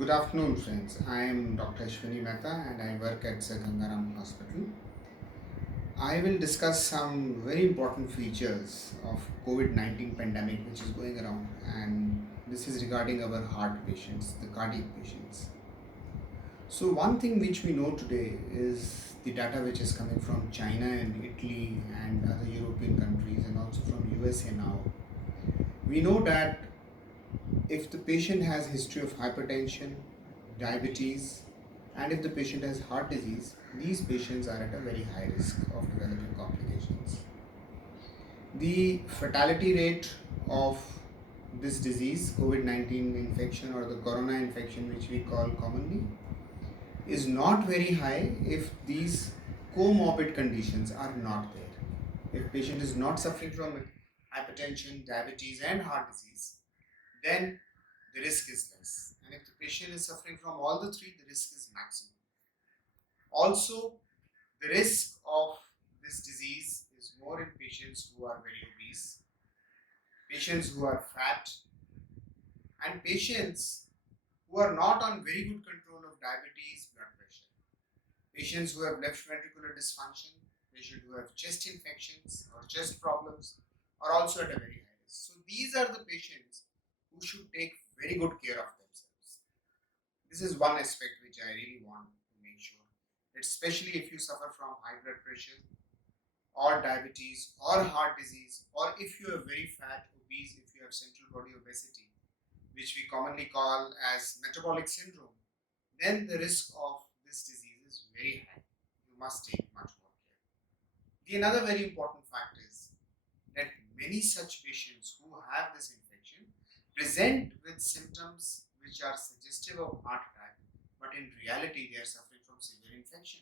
Good afternoon, friends. I am Dr. Ashwani Mehta and I work at Sir Ganga Ram Hospital. I will discuss some very important features of COVID-19 pandemic which is going around, and this is regarding our heart patients, the cardiac patients. So one thing which we know today is the data which is coming from China and Italy and other European countries and also from USA now. We know that if the patient has history of hypertension, diabetes, and if the patient has heart disease, these patients are at a very high risk of developing complications. The fatality rate of this disease, COVID 19 infection or the corona infection, which we call commonly, is not very high if these comorbid conditions are not there. If patient is not suffering from hypertension, diabetes, and heart disease, then the risk is less. And if the patient is suffering from all the three, the risk is maximum. Also, the risk of this disease is more in patients who are very obese, patients who are fat, and patients who are not on very good control of diabetes, blood pressure, patients who have left ventricular dysfunction, patients who have chest infections or chest problems are also at a very high risk. So these are the patients who should take very good care of themselves. This is one aspect which I really want to make sure, that especially if you suffer from high blood pressure or diabetes or heart disease, or if you are very fat, obese, if you have central body obesity, which we commonly call as metabolic syndrome, then the risk of this disease is very high. You must take much more care. Another very important fact is that many such patients who have this infection present with symptoms which are suggestive of heart attack, but in reality they are suffering from severe infection.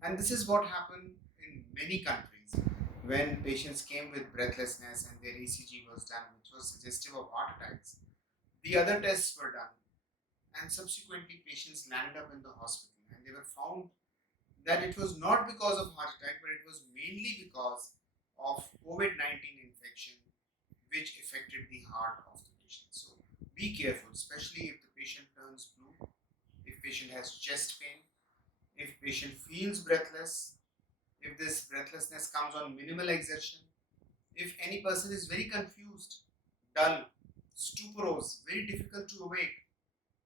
And this is what happened in many countries when patients came with breathlessness and their ECG was done, which was suggestive of heart attacks. The other tests were done, and subsequently patients landed up in the hospital and they were found that it was not because of heart attack, but it was mainly because of COVID-19 infection which affected the heart of the patient. So be careful, especially if the patient turns blue, if patient has chest pain, if patient feels breathless, if this breathlessness comes on minimal exertion, if any person is very confused, dull, stuporose, very difficult to awake,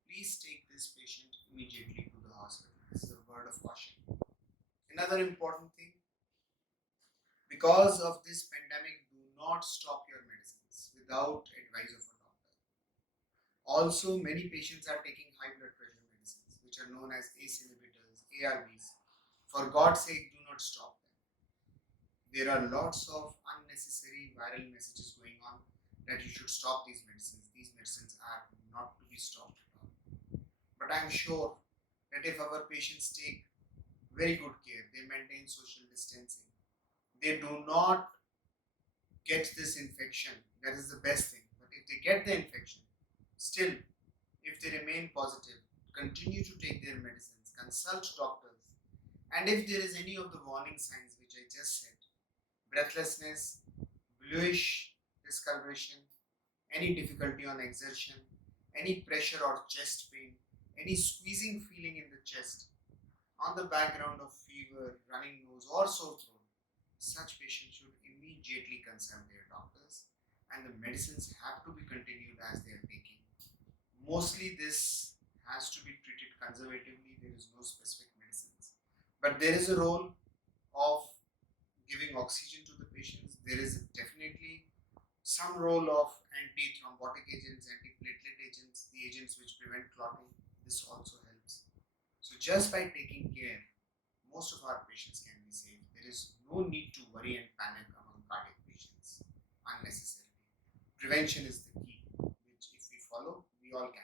please take this patient immediately to the hospital. This is a word of caution. Another important thing, because of this pandemic, do not stop your medicines without advice of a doctor. Also, many patients are taking high blood pressure medicines, which are known as ACE inhibitors, ARBs. For God's sake, do not stop them. There are lots of unnecessary viral messages going on that you should stop these medicines. These medicines are not to be stopped at all. But I am sure that if our patients take very good care, they maintain social distancing, they do not get this infection, that is the best thing. But if they get the infection, still, if they remain positive, continue to take their medicines, consult doctors, and if there is any of the warning signs which I just said, breathlessness, bluish discoloration, any difficulty on exertion, any pressure or chest pain, any squeezing feeling in the chest, on the background of fever, running nose, or sore throat, such patients should immediately consult their doctors, and the medicines have to be continued as they are taking. Mostly, this has to be treated conservatively, there is no specific medicines. But there is a role of giving oxygen to the patients, there is definitely some role of anti-thrombotic agents, anti-platelet agents, the agents which prevent clotting. This also helps. So just by taking care, most of our patients can be saved. There is no need to worry and panic among cardiac patients unnecessarily. Prevention is the key, which if we follow, we all can.